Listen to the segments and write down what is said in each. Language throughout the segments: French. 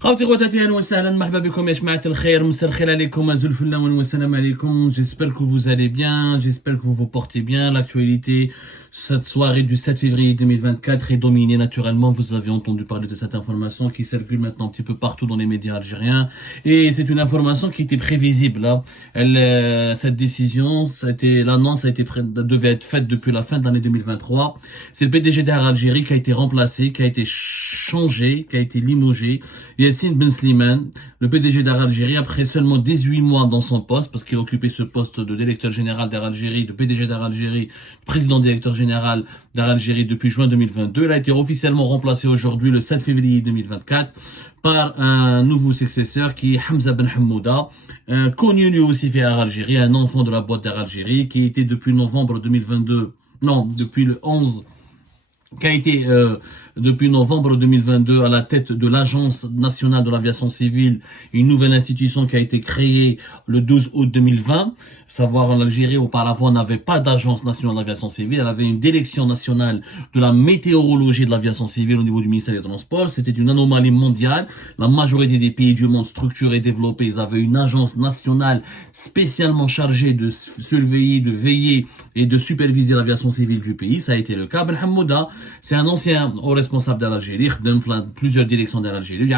خوتي خواتاتي اهلا وسهلا مرحبا بكم يا جماعه الخير مساء الخير عليكم azul fulla والسلام عليكم. J'espère que vous allez bien, j'espère que vous vous portez bien. L'actualité cette soirée du 7 février 2024 est dominée naturellement. Vous avez entendu parler de cette information qui circule maintenant un petit peu partout dans les médias algériens et c'est une information qui était prévisible hein. Cette décision, l'annonce devait être faite depuis la fin de l'année 2023. C'est le PDG d'Air Algérie qui a été remplacé, qui a été changé, qui a été limogé. Yassine Ben Slimane, le PDG d'Air Algérie, après seulement 18 mois dans son poste, parce qu'il a occupé ce poste de directeur général d'Air Algérie, de PDG d'Air Algérie, président directeur général d'Air Algérie depuis juin 2022. Il a été officiellement remplacé aujourd'hui, le 7 février 2024, par un nouveau successeur qui est Hamza Ben Hammouda, connu lui aussi fait Air Algérie, un enfant de la boîte d'Air Algérie, qui était depuis novembre 2022, non, depuis le 11, qui a été depuis novembre 2022 à la tête de l'Agence nationale de l'aviation civile, une nouvelle institution qui a été créée le 12 août 2020. Savoir en Algérie, auparavant, n'avait pas d'Agence nationale de l'aviation civile, elle avait une direction nationale de la météorologie de l'aviation civile au niveau du ministère des Transports. C'était une anomalie mondiale. La majorité des pays du monde structurés et développés, ils avaient une agence nationale spécialement chargée de surveiller, de veiller et de superviser l'aviation civile du pays. Ça a été le cas. Ben Hammouda, c'est un ancien responsable d'Algérie, plusieurs directions d'Algérie,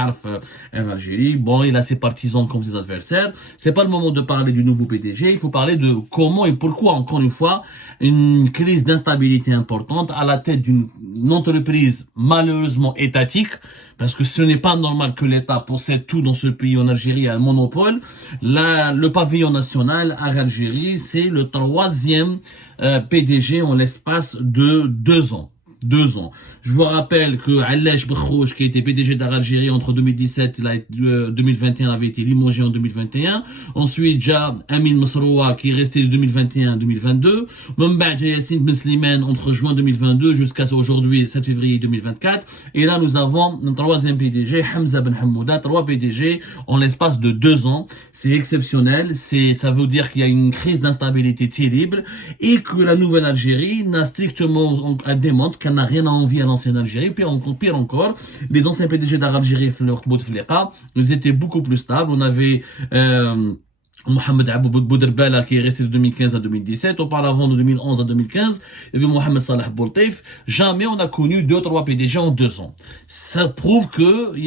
Algérie. Bon, il a ses partisans comme ses adversaires. C'est pas le moment de parler du nouveau PDG. Il faut parler de comment et pourquoi, encore une fois, une crise d'instabilité importante à la tête d'une entreprise malheureusement étatique, parce que ce n'est pas normal que l'État possède tout dans ce pays. En Algérie, un monopole. Le pavillon national à Algérie, c'est le troisième PDG en l'espace de 2 ans. 2 ans. Je vous rappelle que Allèche Bkhrouch, qui était PDG d'Air Algérie entre 2017 et 2021, avait été limogé en 2021. Ensuite, Amin Masroua, qui est resté de 2021 à 2022. Mbadja Yassine Ben Slimane, entre juin 2022 jusqu'à aujourd'hui, 7 février 2024. Et là, nous avons un troisième PDG, Hamza Ben Hammouda, 3 PDG en l'espace de 2 ans. C'est exceptionnel. Ça veut dire qu'il y a une crise d'instabilité terrible et que la nouvelle Algérie n'a strictement, elle démontre qu'elle n'a rien à envier à l'ancienne Algérie. Pire encore, les anciens PDG d'Air Algérie, ils étaient beaucoup plus stables. On avait Mohamed Abou Bouderbala qui est resté de 2015 à 2017. Auparavant, de 2011 à 2015, il y avait Mohamed Salah Bourtaif. Jamais on a connu 2-3 PDG en 2 ans. Ça prouve que il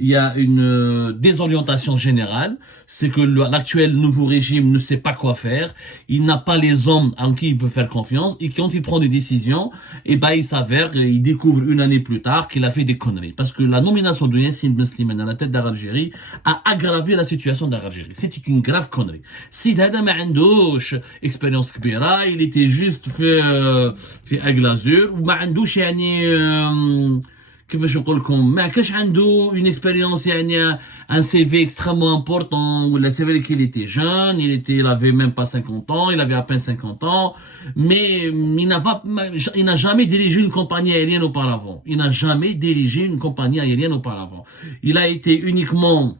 y a une désorientation générale. C'est que l'actuel nouveau régime ne sait pas quoi faire. Il n'a pas les hommes en qui il peut faire confiance. Et quand il prend des décisions, il s'avère, il découvre une année plus tard qu'il a fait des conneries. Parce que la nomination de Yassine Ben Slimane à la tête d'Air Algérie a aggravé la situation d'Air Algérie. C'était une grave connerie. Si هذا ما عندوش expérience كبيرة, il était juste في Aglazur وما عندوش يعني كيفاش نقول لكم ما كانش عنده une expérience يعني un CV extrêmement important ou la CV qu'il était jeune, il avait même pas 50 ans, il avait à peine 50 ans, mais il n'a jamais dirigé une compagnie aérienne auparavant. Il n'a jamais dirigé une compagnie aérienne auparavant. Il a été uniquement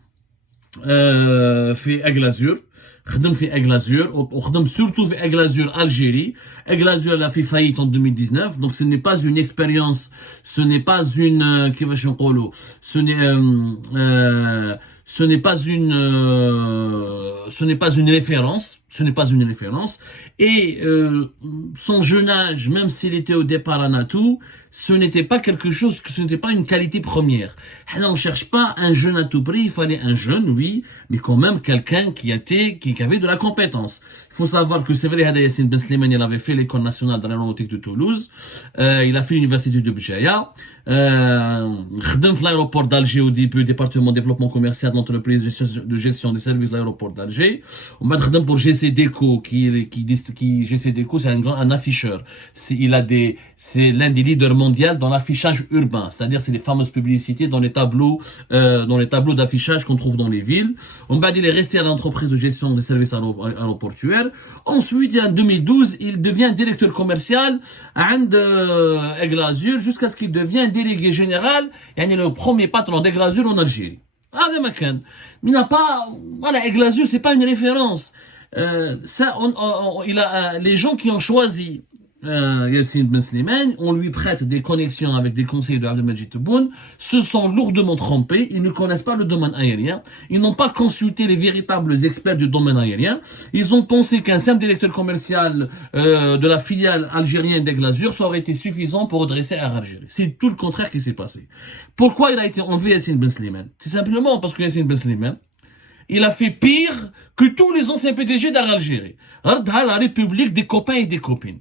في Aglazur, خدم في Aglazur وخدم surtout في Aglazur Algérie. Aglazur a fait faillite en 2019, donc ce n'est pas une expérience, ce n'est pas une كيفاش نقولوا ce n'est pas une référence. Ce n'est pas une référence. Et son jeune âge, même s'il était au départ un atout, ce n'était pas quelque chose, ce n'était pas une qualité première. Là, on ne cherche pas un jeune à tout prix, il fallait un jeune, oui, mais quand même quelqu'un qui avait de la compétence. Il faut savoir que c'est vrai, Yassine Ben Slimane, il avait fait l'école nationale de l'aéronautique de Toulouse, il a fait l'université de Béjaïa, خدم في l'aéroport d'Alger au début, département développement commercial de l'entreprise de gestion des services de l'aéroport d'Alger. On m'a خدم pour GC Deco, GC Deco, c'est un afficheur. C'est l'un des leaders mondiaux dans l'affichage urbain. C'est-à-dire, c'est les fameuses publicités dans les tableaux d'affichage qu'on trouve dans les villes. On va dire, il est resté à l'entreprise de gestion des services aéroportuaires. Ensuite, en 2012, il devient directeur commercial à Aglazur jusqu'à ce qu'il devienne délégué général, يعني le premier patron d'Aglazur en Algérie. هذا ما كان. Mais il n'a pas, voilà, Aglazur, c'est pas une référence. Les gens qui ont choisi Yassine Ben Slimane, on lui prête des connexions avec des conseillers de Abdelmajid Tebboune, se sont lourdement trompés, ils ne connaissent pas le domaine aérien, ils n'ont pas consulté les véritables experts du domaine aérien, ils ont pensé qu'un simple directeur commercial de la filiale algérienne d'Aigle-Azur, ça aurait été suffisant pour redresser Air Algérie. C'est tout le contraire qui s'est passé. Pourquoi il a été enlevé Yassine Ben Slimane? C'est simplement parce que Yassine Ben Slimane, il a fait pire que tous les anciens PDG d'Air Algérie. La République des copains et des copines.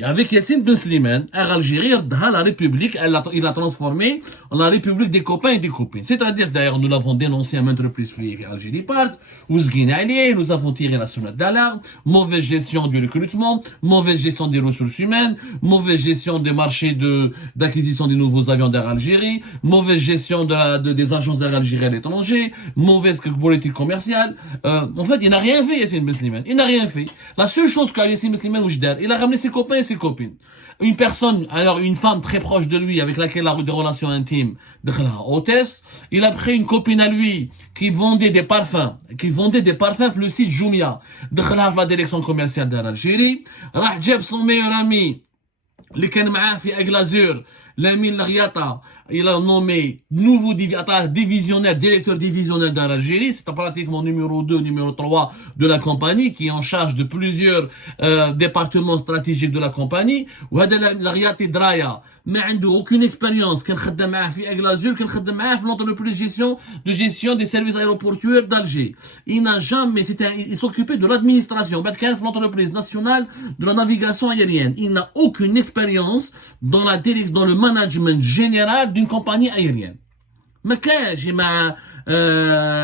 Et avec Yassine Ben Slimane, Air Algérie, la République, il l'a transformé en la République des copains et des copines. C'est-à-dire, d'ailleurs, nous l'avons dénoncé à maintes reprises, Algérie part, Ouzguine Ali, nous avons tiré la sonnette d'alarme, mauvaise gestion du recrutement, mauvaise gestion des ressources humaines, mauvaise gestion des marchés d'acquisition des nouveaux avions d'Air Algérie, mauvaise gestion des agences d'Air Algérie à l'étranger, mauvaise politique commerciale. En fait, il n'a rien fait, Yassine Ben Slimane. Il n'a rien fait. La seule chose qu'a Yassine Ben Slimane, il a ramené ses copains et ses copines. Une personne, alors une femme très proche de lui, avec laquelle il a eu des relations intimes, hôtesse, il a pris une copine à lui, qui vendait des parfums, le site Jumia, la direction commerciale d'Algérie, راح جاب son meilleur ami, اللي كان معاه في Aigle-Azur, Lamine Lariata, il a nommé nouveau divisionnaire, directeur divisionnaire d'Algérie. C'est pratiquement numéro 2, numéro 3 de la compagnie, qui est en charge de plusieurs départements stratégiques de la compagnie. وهذا Lariata Draya, ما عنده aucune expérience. كان خدام معاه في Aigle-Azur, كان خدام معاه في l'entreprise de gestion des services aéroportuaires d'Alger. Il n'a jamais, il s'occupait de l'administration. بعد كان في l'entreprise nationale de la navigation aérienne. Il n'a aucune expérience dans le management général d'une compagnie aérienne. ما كاش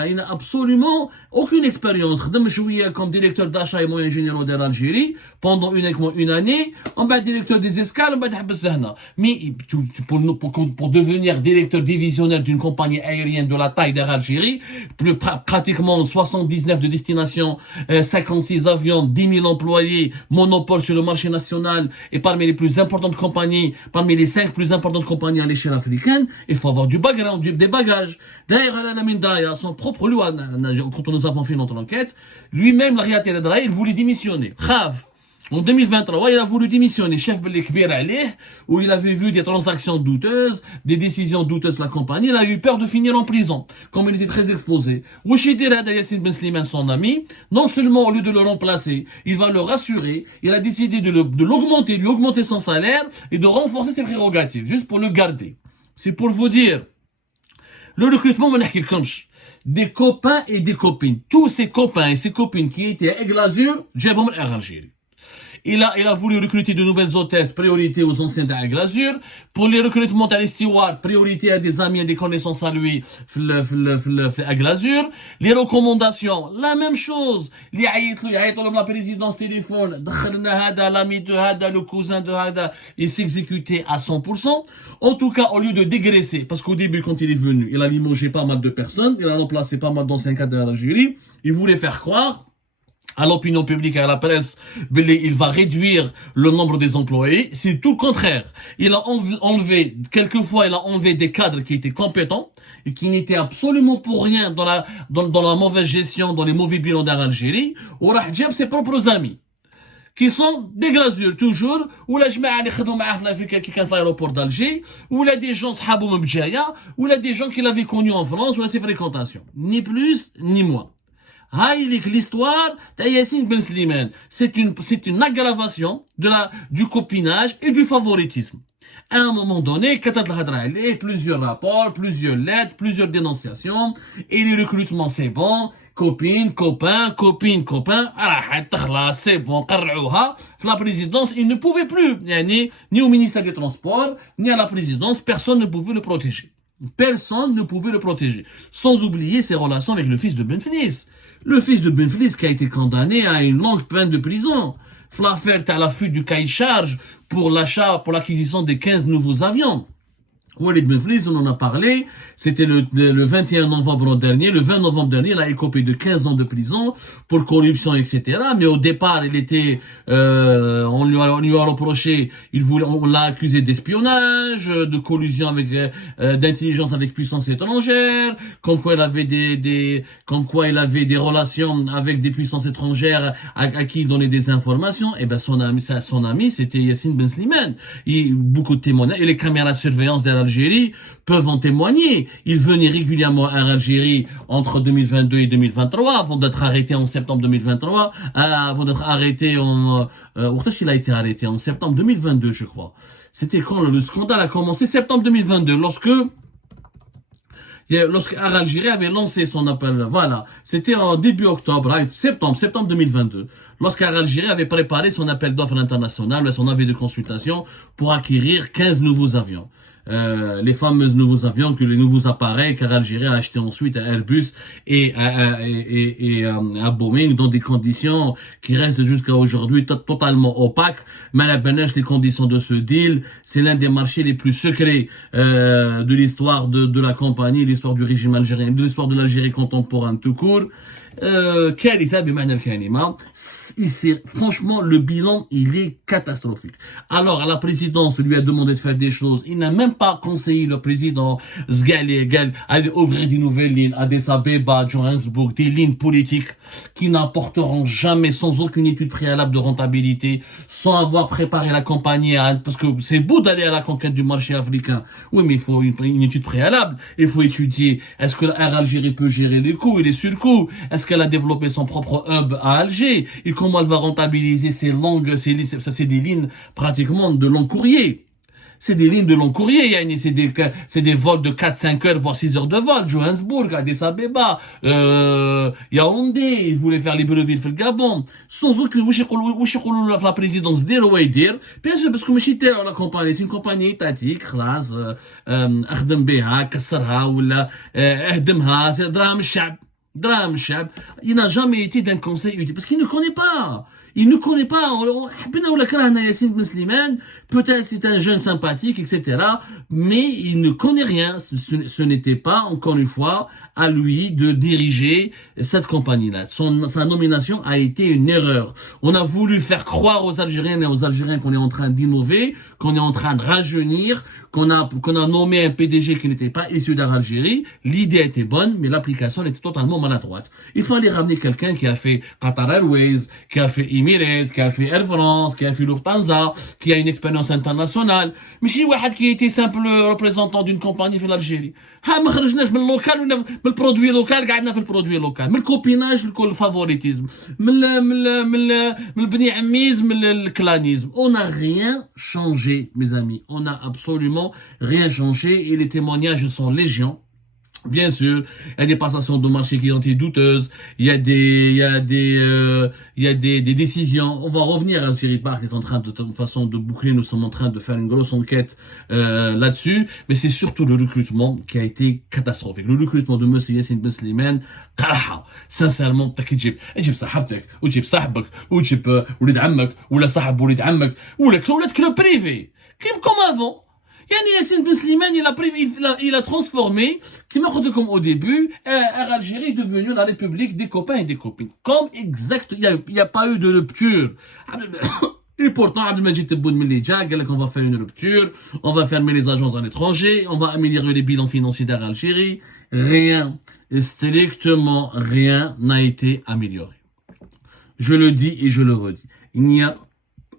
il n'a absolument aucune expérience. خدم شويه comme directeur d'achat et moyens généraux d'Algérie pendant uniquement une année, en bas directeur des escales, en bas حبس هنا. Mais pour devenir directeur divisionnaire d'une compagnie aérienne de la taille d'Algérie, pratiquement 79 de destination, 56 avions, 10 000 employés, monopole sur le marché national et parmi les plus importantes compagnies, parmi les 5 plus importantes compagnies à l'échelle africaine, il faut avoir du background, des bagages. D'ailleurs, Lamine Draya, son propre loi, quand nous avons fait notre enquête, lui-même, Lariata Draya, il voulait démissionner. Grave. En 2023, il a voulu démissionner, chef Belekbir Aleh, où il avait vu des transactions douteuses, des décisions douteuses de la compagnie. Il a eu peur de finir en prison, comme il était très exposé. Ouchidir Yassine Ben Slimane, son ami, non seulement au lieu de le remplacer, il va le rassurer, il a décidé de l'augmenter, lui augmenter son salaire et de renforcer ses prérogatives, juste pour le garder. C'est pour vous dire, le recrutement, des copains et des copines. Tous ces copains et ces copines qui étaient à Aigle-Azur, جابهم Air Algérie. Il a voulu recruter de nouvelles hôtesses, priorité aux anciens d'Aigle-Azur. Pour les recrutements à les stewards, priorité à des amis et des connaissances à lui, Aigle-Azur. Les recommandations, la même chose. Les la présidence téléphone, l'ami de Hada, le cousin de Hada, il s'exécutait à 100%. En tout cas, au lieu de dégraisser, parce qu'au début, quand il est venu, il a limogé pas mal de personnes, il a remplacé pas mal d'anciens cadres d'Algérie. Il voulait faire croire à l'opinion publique et à la presse, il va réduire le nombre des employés. C'est tout le contraire. Il a enlevé, quelquefois, il a enlevé des cadres qui étaient compétents et qui n'étaient absolument pour rien dans la mauvaise gestion, dans les mauvais bilans d'Algérie. Ou Rahjab, ses propres amis, qui sont d'Aigle-Azur toujours, ou la jma'a اللي خدموا معاه في l'Afrique qui كان في l'aéroport d'Alger, ou là des gens صحابهم بجاية, ou là des gens qu'il avait connus en France, ou à ses fréquentations. Ni plus, ni moins. L'histoire de Yassine Ben Slimane, c'est une aggravation du copinage et du favoritisme. À un moment donné, plusieurs rapports, plusieurs lettres, plusieurs dénonciations, et les recrutements, c'est bon, copine, copain, c'est bon, la présidence, il ne pouvait plus, ni au ministère des Transports, ni à la présidence, personne ne pouvait le protéger. Personne ne pouvait le protéger. Sans oublier ses relations avec le fils de Ben Fliss. Le fils de Ben Fliss qui a été condamné à une longue peine de prison. L'affaire à la fuite du cahier de charge pour l'acquisition des 15 nouveaux avions. Walid Benflis, on en a parlé, c'était le 21 novembre dernier, le 20 novembre dernier, il a écopé de 15 ans de prison pour corruption, etc. Mais au départ, il était, on lui a reproché, on l'a accusé d'espionnage, de collusion avec, d'intelligence avec puissance étrangère, comme quoi il avait comme quoi il avait des relations avec des puissances étrangères à qui il donnait des informations. Et ben son ami, c'était Yassine Ben Slimane. Beaucoup de témoignages et les caméras de surveillance d'Algérie peuvent en témoigner. Il venait régulièrement à Algérie entre 2022 et 2023 avant d'être arrêté en septembre 2023, avant d'être arrêté il a été arrêté en septembre 2022, je crois. C'était quand le scandale a commencé? Septembre 2022, lorsque Algérie avait lancé son appel, voilà, c'était en début octobre, septembre 2022, lorsqu'Algérie avait préparé son appel d'offres international, son avis de consultation pour acquérir 15 nouveaux avions. Les fameux nouveaux avions, les nouveaux appareils qu'Algérie a acheté ensuite à Airbus et à Boeing dans des conditions qui restent jusqu'à aujourd'hui totalement opaques. Mais la les conditions de ce deal, c'est l'un des marchés les plus secrets de l'histoire de la compagnie, l'histoire du régime algérien, de l'histoire de l'Algérie contemporaine tout court. Ici, franchement, le bilan, il est catastrophique. Alors, la présidence lui a demandé de faire des choses. Il n'a même pas conseillé le président à ouvrir des nouvelles lignes, Addis Abeba, Johannesburg, des lignes politiques qui n'apporteront jamais, sans aucune étude préalable de rentabilité, sans avoir préparé la compagnie parce que c'est beau d'aller à la conquête du marché africain. Oui, mais il faut une étude préalable. Il faut étudier, est-ce que l'Algérie peut gérer les coûts et les surcoûts? Est-ce qu'elle a développé son propre hub à Alger? Et comment elle va rentabiliser ces c'est des lignes pratiquement de long courrier. C'est des lignes de long courrier, Yanni. C'est des vols de 4-5 heures, voire 6 heures de vol. Johannesburg, Addis Abeba, Yaoundé, ils voulaient faire les brevis في Gabon. Sans aucun, la présidence dire ou dire. Bien sûr, parce que la compagnie, c'est une compagnie étatique, خلاص, أخدم بها, كسرها, ولا, أهدمها, c'est drame الشعب. Il n'a jamais été d'un conseil utile parce qu'il ne connaît pas. Il ne connaît pas. Peut-être c'est un jeune sympathique, etc. Mais il ne connaît rien. Ce n'était pas, encore une fois, à lui de diriger cette compagnie-là. Sa nomination a été une erreur. On a voulu faire croire aux Algériennes et aux Algériens qu'on est en train d'innover, qu'on est en train de rajeunir, qu'on a nommé un PDG qui n'était pas issu d'Algérie. L'idée était bonne, mais l'application était totalement maladroite. Il fallait ramener quelqu'un qui a fait Qatar Airways, qui a fait Emirates, qui a fait Air France, qui a fait Lufthansa, qui a une expérience internationale. Mais si واحد qui était simple représentant d'une compagnie في l'Algérie. ما خرجناش من اللوكال ولا من البرودوي لوكال قعدنا في البرودوي لوكال من الكوبيناج الفافوريتيزم من البني عميز من الكلانيزم. On n'a rien changé, mes amis. On n'a absolument rien changé et les témoignages sont légion. Bien sûr, il y a des passations de marché qui ont été douteuses, il y a des décisions. On va revenir à Algérie Park est en train de toute façon de boucler, nous sommes en train de faire une grosse enquête là-dessus, mais c'est surtout le recrutement qui a été catastrophique. Le recrutement de monsieur Yassine Ben Slimane, sincèrement, تجيب صاحبتك وتجيب صاحبك وتجيب ولد عمك ولا صاحب ولد عمك ولا كلوب بريفي comme avant. Yassine Ben Slimane, il a transformé, comme au début, Algérie est devenue la République des copains et des copines. Comme exact, il n'y a pas eu de rupture. Et pourtant, Abdelmajid Tebboune Millidja, on va faire une rupture, on va fermer les agences à l'étranger, on va améliorer les bilans financiers d'Algérie. Rien, strictement rien n'a été amélioré. Je le dis et je le redis. Il n'y a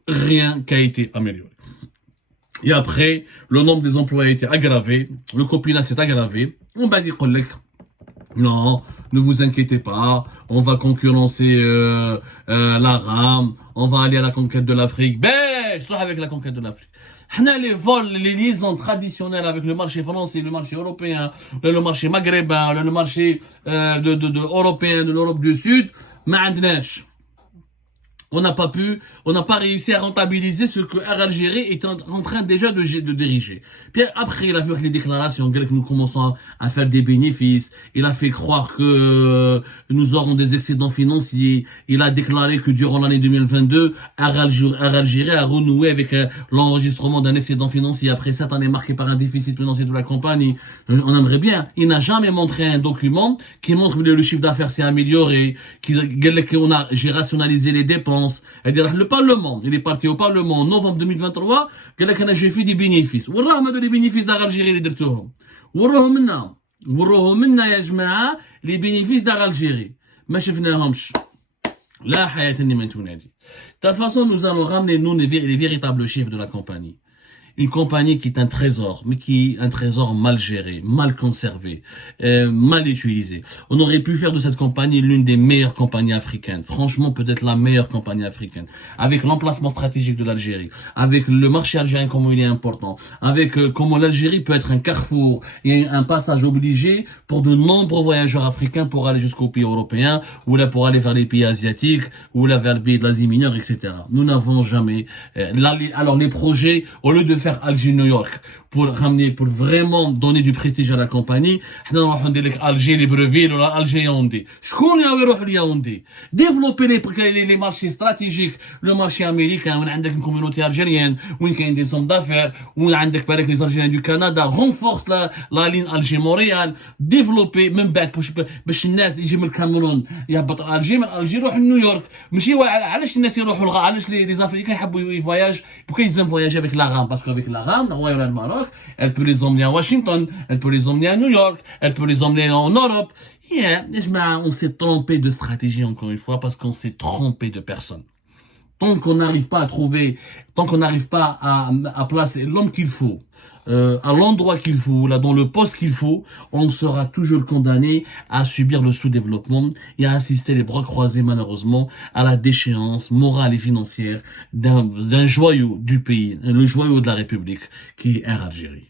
rien qui a été amélioré. Et après, le nombre des employés a été aggravé, le copinage s'est aggravé. On va dire, non, ne vous inquiétez pas, on va concurrencer la RAM, on va aller à la conquête de l'Afrique. Ben, je suis avec la conquête de l'Afrique. Les vols, les liaisons traditionnelles avec le marché français, le marché européen, le marché maghrébin, le marché européen de l'Europe du Sud, ما عندناش. on n'a pas réussi à rentabiliser ce que Air Algérie est en train déjà de diriger. Puis après, il a vu avec les déclarations, que nous commençons à faire des bénéfices. Il a fait croire que nous aurons des excédents financiers. Il a déclaré que durant l'année 2022, Air Algérie a renoué avec l'enregistrement d'un excédent financier après 7 années marquées par un déficit financier de la compagnie. On aimerait bien. Il n'a jamais montré un document qui montre que le chiffre d'affaires s'est amélioré, j'ai rationalisé les dépenses. C'est-à-dire le Parlement, il est parti au Parlement en novembre 2023, j'ai fait des bénéfices. وراهم هذو les bénéfices d'Algérie اللي درتوهم. وروهم لنا يا جماعة les bénéfices d'Algérie. ما شفناهمش. لا حياة لمن تنادي. De toute façon, nous allons ramener nous les véritables chiffres de la compagnie. Une compagnie qui est un trésor, mais qui est un trésor mal géré, mal conservé, mal utilisé. On aurait pu faire de cette compagnie l'une des meilleures compagnies africaines. Franchement, peut-être la meilleure compagnie africaine. Avec l'emplacement stratégique de l'Algérie, avec le marché algérien comme il est important, avec comment l'Algérie peut être un carrefour et un passage obligé pour de nombreux voyageurs africains pour aller jusqu'aux pays européens, ou là pour aller vers les pays asiatiques, ou là vers les pays de l'Asie mineure, etc. Nous n'avons jamais... alors les projets, au lieu de faire Alger-New York pour ramener, pour vraiment donner du prestige à la compagnie, on va dire Alger Libreville ou Alger Yaoundé. شكون اللي يروح لياوندي؟ Développer les marchés stratégiques, le marché américain, où عندك une communauté algérienne, où il y a des hommes d'affaires, où عندك بالك les Algériens du Canada, renforce la ligne Alger-Montréal, développer même بعد باش الناس يجي من الكاميرون يهبط الجي من الجي يروح لنيويورك ماشي علاش الناس يروحوا علاش لي افريكان يحبوا يفواياج pourquoi ils aiment voyager avec la RAM parce qu'avec la RAM la Royal Maroc elle peut les emmener à Washington elle peut les emmener à New York elle peut les emmener en Europe on s'est trompé de stratégie encore une fois parce qu'on s'est trompé de personne. Tant qu'on n'arrive pas à trouver, tant qu'on n'arrive pas à placer l'homme qu'il faut, à l'endroit qu'il faut, là, dans le poste qu'il faut, on sera toujours condamné à subir le sous-développement et à assister les bras croisés, malheureusement, à la déchéance morale et financière d'un joyau du pays, le joyau de la République, qui est Air Algérie.